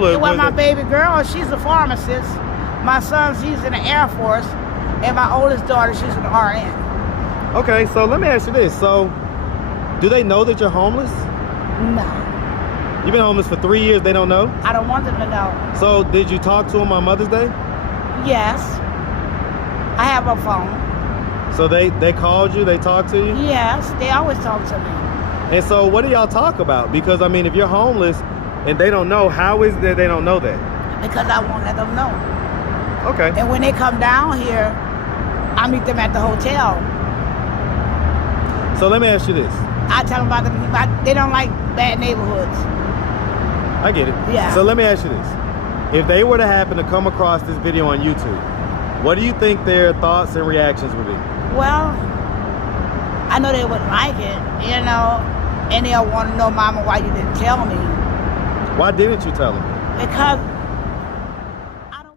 NOLA? Well, my baby girl, she's a pharmacist. My son, she's in the Air Force. And my oldest daughter, she's an RN. Okay, so let me ask you this. So, do they know that you're homeless? No. You've been homeless for 3 years, they don't know? I don't want them to know. So, did you talk to them on Mother's Day? Yes. I have a phone. So they called you, they talked to you? Yes, they always talk to me. And so what do y'all talk about? Because I mean, if you're homeless and they don't know, how is it that they don't know that? Because I won't let them know. Okay. And when they come down here, I meet them at the hotel. So let me ask you this. I tell them about they don't like bad neighborhoods. I get it. Yeah. So let me ask you this. If they were to happen to come across this video on YouTube, what do you think their thoughts and reactions would be? Well, I know they wouldn't like it, you know, and they'll want to know, Mama, why you didn't tell me. Why didn't you tell them? Because I don't.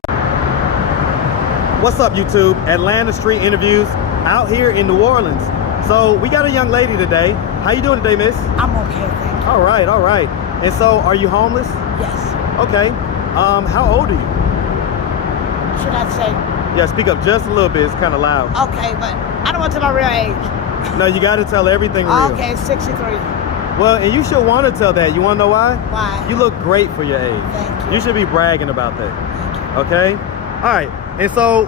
What's up, YouTube? Atlanta Street Interviews out here in New Orleans. So we got a young lady today. How you doing today, miss? I'm okay, thank you. All right, all right. And so, are you homeless? Yes. Okay. How old are you? Should I say? Yeah, speak up just a little bit. It's kind of loud. Okay, but I don't want to tell my real age. No, you got to tell everything real. Okay, 63. Well, and you should want to tell that. You want to know why? Why? You look great for your age. Thank you. You should be bragging about that. Thank you. Okay? All right. And so,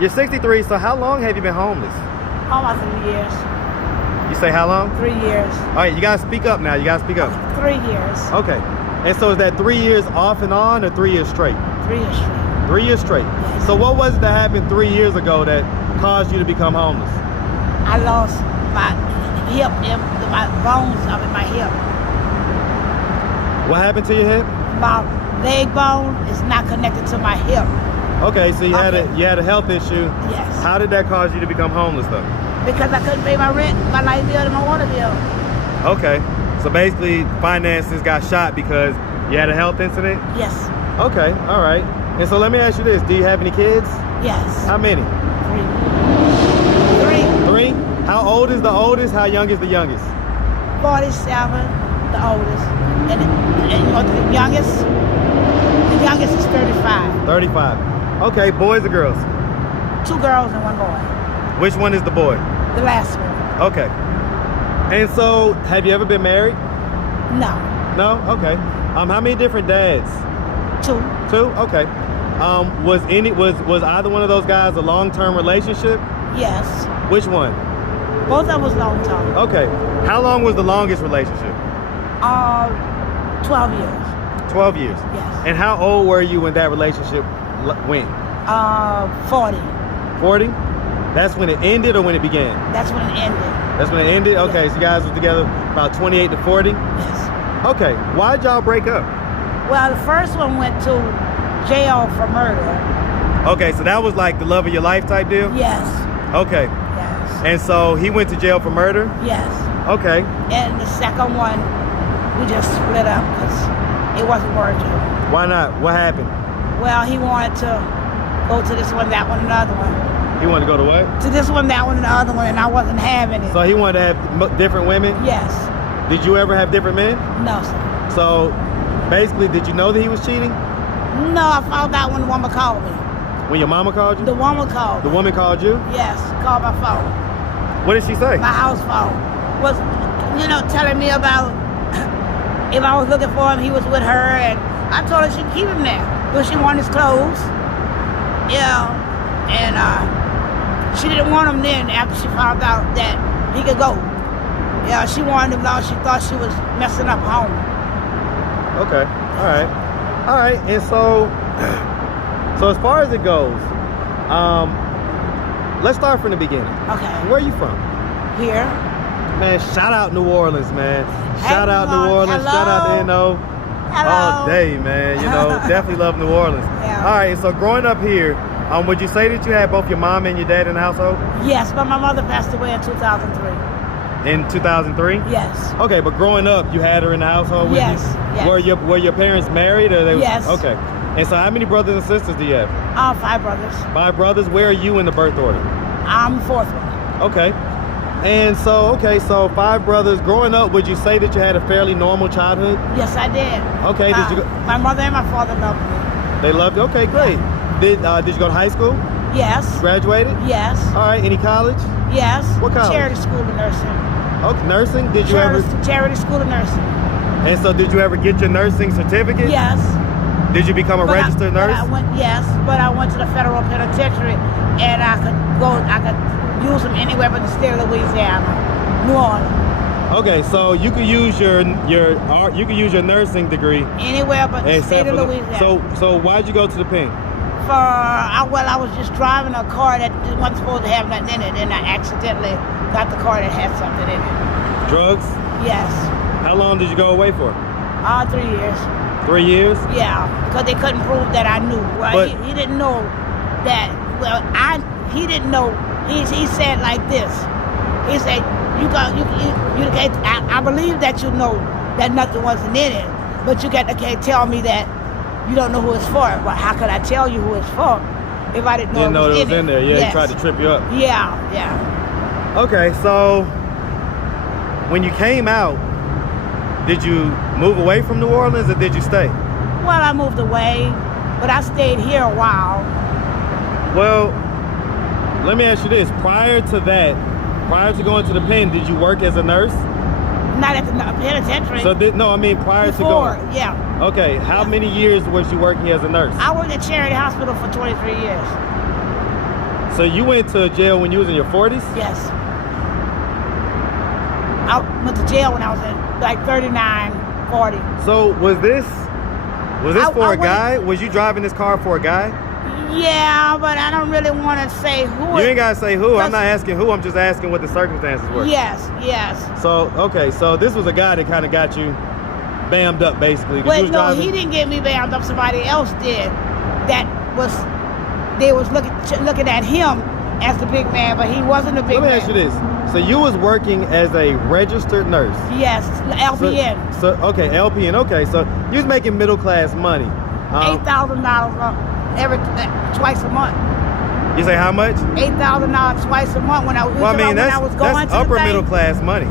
you're 63. So how long have you been homeless? Almost 3 years. You say how long? 3 years. All right, you got to speak up now. You got to speak up. 3 years. Okay. And so is that 3 years off and on or 3 years straight? 3 years straight. 3 years straight. Yes. So what was it that happened 3 years ago that caused you to become homeless? I lost my hip, and my bones up in my hip. What happened to your hip? My leg bone is not connected to my hip. Okay, so you had a health issue. Yes. How did that cause you to become homeless though? Because I couldn't pay my rent, my light bill, and my water bill. Okay. So basically finances got shot because you had a health incident? Yes. Okay, all right. And so let me ask you this, do you have any kids? Yes. How many? 3. 3? How old is the oldest? How young is the youngest? 47, the oldest. And you know, the youngest is 35. 35. Okay, boys or girls? 2 girls and 1 boy. Which one is the boy? The last one. Okay. And so, have you ever been married? No. No? Okay. How many different dads? 2. 2? Okay. Was either one of those guys a long-term relationship? Yes. Which one? Both of us long term. Okay. How long was the longest relationship? 12 years. 12 years. Yes. And how old were you when that relationship went? 40. 40? That's when it ended or when it began? That's when it ended. That's when it ended? Okay, Yes. so you guys were together about 28 to 40? Yes. Okay, why'd y'all break up? Well, the first one went to jail for murder. Okay, so that was like the love of your life type deal? Yes. Okay. Yes. And so he went to jail for murder? Yes. Okay. And the second one, we just split up because it wasn't working. Why not? What happened? Well, he wanted to go to this one, that one, another one. He wanted to go to what? To this one, that one, and the other one, and I wasn't having it. So he wanted to have different women? Yes. Did you ever have different men? No, sir. So basically, did you know that he was cheating? No, I found out when the woman called me. When your mama called you? The woman called The me. woman called you? Yes, called my phone. What did she say? My house phone. Was, you know, telling me about if I was looking for him, he was with her, and I told her she'd keep him there. Because she wanted his clothes. Yeah. And she didn't want him then after she found out that he could go. Yeah, she wanted him now. She thought she was messing up home. Okay. All right. All right. And so as far as it goes, let's start from the beginning. Okay. Where are you from? Here. Man, shout out New Orleans, man. Hey, Shout out New Orleans. hello. Shout out to NO. Hello. All day, man. You know, definitely love New Orleans. Yeah. All right. So growing up here, would you say that you had both your mom and your dad in the household? Yes, but my mother passed away in 2003. In 2003? Yes. Okay, but growing up, you had her in the household with Yes, you? yes. Were your parents married? Or they Yes. Okay. And so how many brothers and sisters do you have? 5 brothers. 5 brothers? Where are you in the birth order? I'm the 4th one. Okay. And so, okay, so 5 brothers. Growing up, would you say that you had a fairly normal childhood? Yes, I did. Okay, did you go? My mother and my father loved me. They loved you? Okay, great. Did you go to high school? Yes. Graduated? Yes. All right, any college? Yes. What college? Charity School of Nursing. Okay, nursing? Did you Charity School of Nursing. And so did you ever get your nursing certificate? Yes. Did you become a registered nurse? Yes, but I went to the federal penitentiary, and I could use them anywhere but the state of Louisiana, New Orleans. Okay, so you could use your nursing degree anywhere but the state of Louisiana. So why'd you go to the pen? I was just driving a car that wasn't supposed to have nothing in it, and I accidentally got the car that had something in it. Drugs? Yes. How long did you go away for? 3 years. 3 years? Yeah, because they couldn't prove that I knew. Well, but he didn't know that. Well, he didn't know. He said like this. He said, I believe that you know that nothing wasn't in it, but you can't tell me that you don't know who it's for. Well, how could I tell you who it's for if I didn't know it was in there? Yeah, yes. He tried to trip you up. Yeah. Okay, so when you came out, did you move away from New Orleans or did you stay? Well, I moved away, but I stayed here a while. Well, let me ask you this. Prior to going to the pen, did you work as a nurse? Not at the penitentiary. So prior to going. Yeah. Okay, how many years was you working as a nurse? I worked at Charity Hospital for 23 years. So you went to jail when you was in your 40s? Yes. I went to jail when I was in like 39, 40. So was this for a guy? Was you driving this car for a guy? Yeah, but I don't really want to say who. You ain't got to say who. I'm not asking who. I'm just asking what the circumstances were. Yes. So, okay, so this was a guy that kind of got you bammed up, basically. Wait, no, he didn't get me bammed up. Somebody else did. They was looking at him as the big man, but he wasn't a big man. Let me ask you this. So you was working as a registered nurse? Yes, LPN. Okay, LPN. Okay, so you was making middle class money. $8,000 twice a month. You say how much? $8,000 twice a month when I was that's upper middle class money.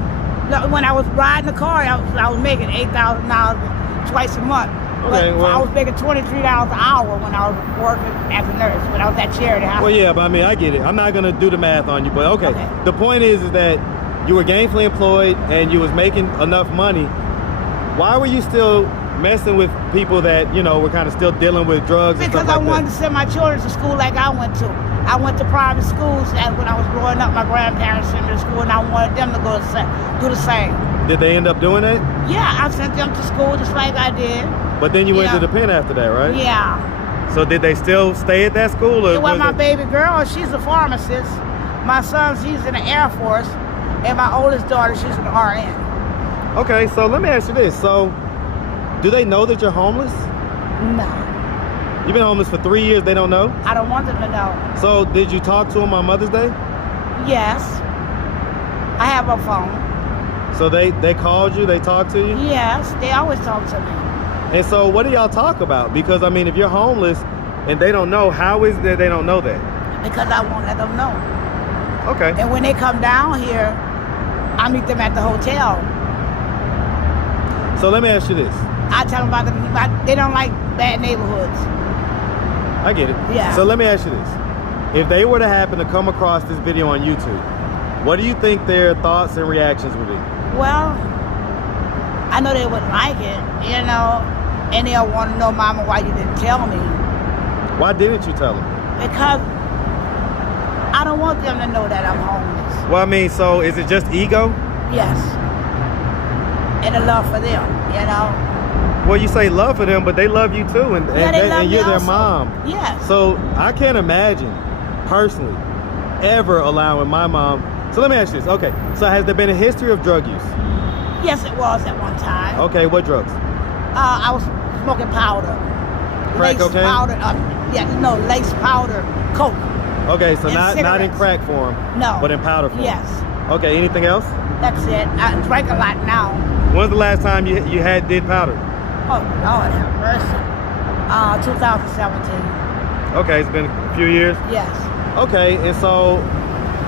No, when I was riding the car, I was making $8,000 twice a month. Okay, I was making $23 an hour when I was working as a nurse, when I was at Charity Hospital. Well, yeah, but I get it. I'm not gonna do the math on you, but okay. The point is that you were gainfully employed and you was making enough money. Why were you still messing with people that, were kind of still dealing with drugs and stuff like that? Because I wanted to send my children to school like I went to. I went to private schools, and when I was growing up, my grandparents sent me to school, and I wanted them to do the same. Did they end up doing that? Yeah, I sent them to school just like I did. But then you went to the pen after that, right? Yeah. So did they still stay at that school? Or well, my baby girl, she's a pharmacist. My son, she's in the Air Force. And my oldest daughter, she's an RN. Okay, so let me ask you this. So, do they know that you're homeless? No. You've been homeless for 3 years, they don't know? I don't want them to know. So, did you talk to them on Mother's Day? Yes. I have a phone. So they called you, they talked to you? Yes, they always talk to me. And so what do y'all talk about? Because, if you're homeless and they don't know, how is it that they don't know that? Because I won't let them know. Okay. And when they come down here, I meet them at the hotel. So let me ask you this. I tell them about they don't like bad neighborhoods. I get it. Yeah. So let me ask you this. If they were to happen to come across this video on YouTube, what do you think their thoughts and reactions would be? Well, I know they wouldn't like it, and they'll want to know, Mama, why you didn't tell me. Why didn't you tell them? Because I don't want them to know that I'm homeless. Well, so is it just ego? Yes. And a love for them, Well, you say love for them, but they love you too, and you're their mom. Yes. So I can't imagine, personally, ever allowing my mom. So let me ask you this. Okay, so has there been a history of drug use? Yes, it was at one time. Okay, what drugs? I was smoking powder. Crack cocaine? Powder, lace powder, coke. Okay, so not in crack form. No. But in powder form. Yes. Okay, anything else? That's it. I drink a lot now. When's the last time you did powder? Oh, Lord have mercy. 2017. Okay, it's been a few years? Yes. Okay, and so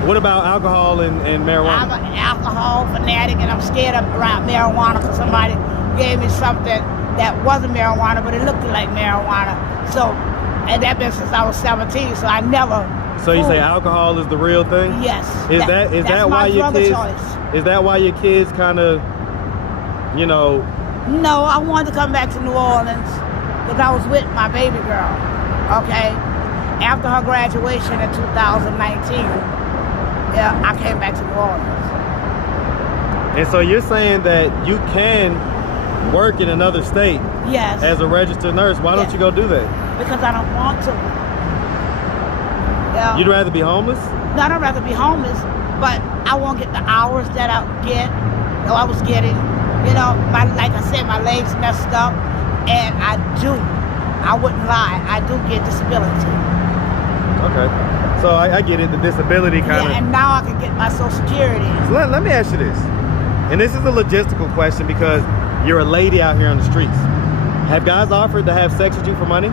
What about alcohol and marijuana? I'm an alcohol fanatic, and I'm scared of around marijuana because somebody gave me something that wasn't marijuana, but it looked like marijuana. So, and that been since I was 17, so I never. So you say alcohol is the real thing? Yes. Is that why your kids? Choice. Is that why your kids kind of, you know? No, I wanted to come back to New Orleans because I was with my baby girl. Okay. After her graduation in 2019, yeah, I came back to New Orleans. And so you're saying that you can work in another state? Yes. As a registered nurse, why don't you go do that? Because I don't want to. Yeah. You'd rather be homeless? No, I'd rather be homeless, but I won't get the hours that I was getting. You know, like I said, my legs messed up, and I wouldn't lie, I do get disability. Okay. So I get it, the disability kind of. Yeah, and now I can get my Social Security. So let me ask you this, and this is a logistical question because you're a lady out here on the streets. Have guys offered to have sex with you for money?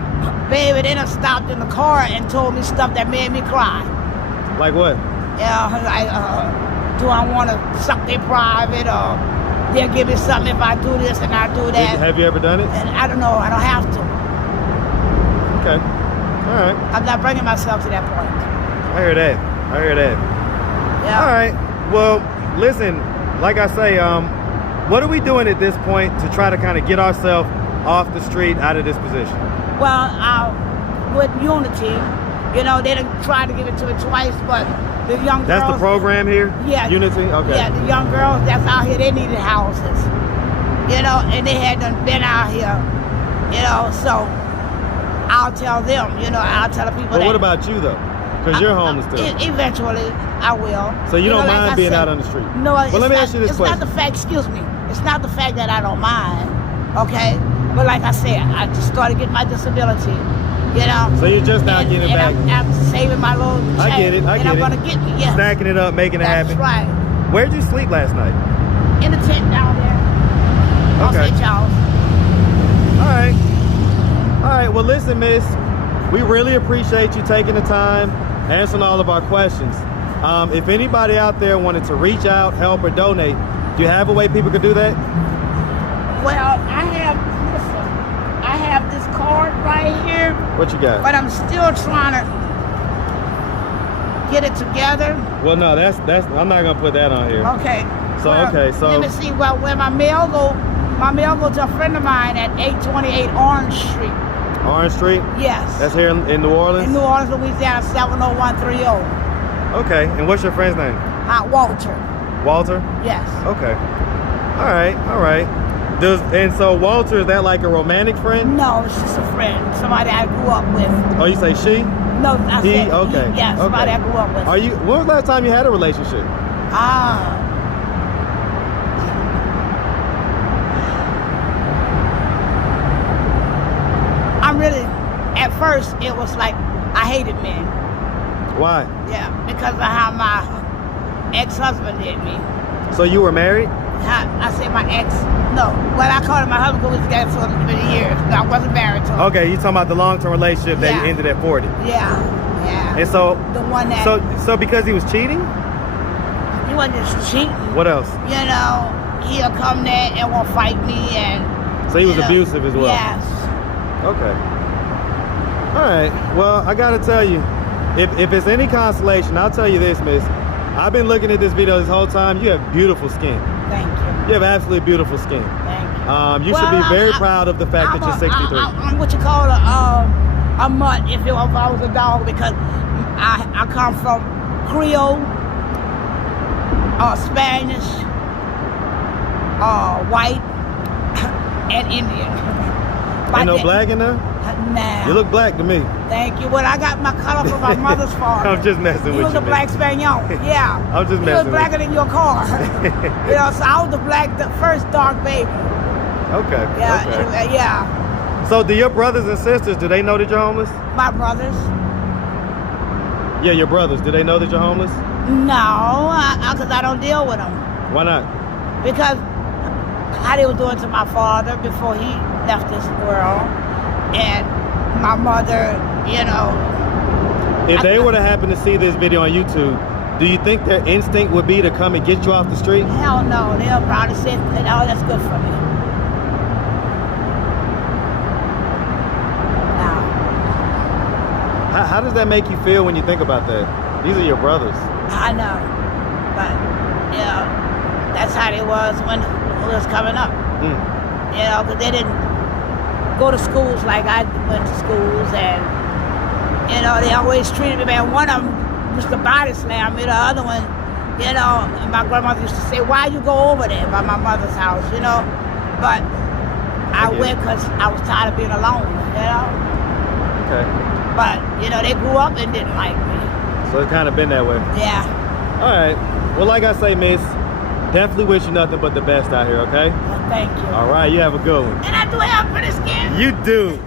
Baby, they done stopped in the car and told me stuff that made me cry. Like what? Yeah, like, do I want to suck their private, or they'll give me something if I do this and I do that. Have you ever done it? And I don't know, I don't have to. Okay, all right. I'm not bringing myself to that point. I hear that. Yeah. All right, well, listen, like I say, what are we doing at this point to try to kind of get ourselves off the street, out of this position? Well, with Unity, you know, they done tried to give it to me twice, but the young girls... That's the program here? Yeah. Unity? Okay. Yeah, the young girls that's out here, they needed houses. You know, and they had done been out here, you know, so I'll tell them, you know, I'll tell the people But what about you, though? Because you're homeless, too. Eventually, I will. So you don't know, mind like being said, out on the street? No, well, let me ask you this question. It's not the fact, excuse me, it's not the fact that I don't mind, okay? But like I said, I just started getting my disability, you know. So you're just now getting back. I'm saving my little change. I get it, And I'm going to get me, yes. Stacking it up, making it happen. That's right. Where'd you sleep last night? In the tent down there. Okay. On St. Charles. All right, well listen, miss, we really appreciate you taking the time, answering all of our questions. If anybody out there wanted to reach out, help, or donate, do you have a way people could do that? Well, I have this card right here. What you got? But I'm still trying to get it together. Well, no, that's I'm not gonna put that on here. Okay. So well, okay, so let me see. Well, where my mail go to a friend of mine at 828 Orange Street. Orange Street? Yes. That's here in New Orleans? In New Orleans, Louisiana, 70130. Okay, and what's your friend's name? Walter. Walter? Yes. Okay. All right. And so Walter, is that like a romantic friend? No, it's just a friend. Somebody I grew up with. Oh, you say she? No, I he? said Okay. He. Yeah, somebody okay. I grew up with. When was the last time you had a relationship? I'm really, at first, it was like, I hated men. Why? Yeah, because of how my ex-husband did me. So you were married? I said my ex, no. Well, I called him my husband because we was together for many years. I wasn't married to him. Okay, you talking about the long-term relationship that ended at 40. Yeah. And so, the one that... So because he was cheating? He wasn't just cheating. What else? You know, he'll come there and won't fight me and... So he was abusive as well? Yes. Okay. All right. Well, I got to tell you, if it's any consolation, I'll tell you this, miss. I've been looking at this video this whole time. You have beautiful skin. Thank you. You have absolutely beautiful skin. Thank you. You should be very proud of the fact that you're 63. I'm what you call a mutt if I was a dog, because I come from Creole, Spanish, white, and Indian. Ain't no black in there? Nah. You look black to me. Thank you. Well, I got my color from my mother's father. I'm just messing with you. He was a black Spaniel. Yeah. I'm just messing with you. He was blacker than your car. You know, so I was the first dark baby. Okay. Yeah. Okay. Anyway, yeah. So do your brothers and sisters, do they know that you're homeless? My brothers? Yeah, your brothers. Do they know that you're homeless? No, because I don't deal with them. Why not? Because how they were doing to my father before he left this world. And my mother, you know. If they were to happen to see this video on YouTube, Do you think their instinct would be to come and get you off the street? Hell no. They'll probably say, oh, that's good for me. No. How does that make you feel when you think about that? These are your brothers. I know. But, you know, that's how they was when it was coming up. Mm. You know, because they didn't go to schools like I went to schools, and, you know, they always treated me bad. One of them used to body slam me, the other one, you know, my grandmother used to say, why you go over there by my mother's house, you know? But I went because I was tired of being alone, you know? Okay. But, you know, they grew up and didn't like me. So it's kind of been that way. Yeah. All right. Well, like I say, miss, definitely wish you nothing but the best out here, okay? Well, thank you. All right, you have a good one. And I do have pretty skin. You do.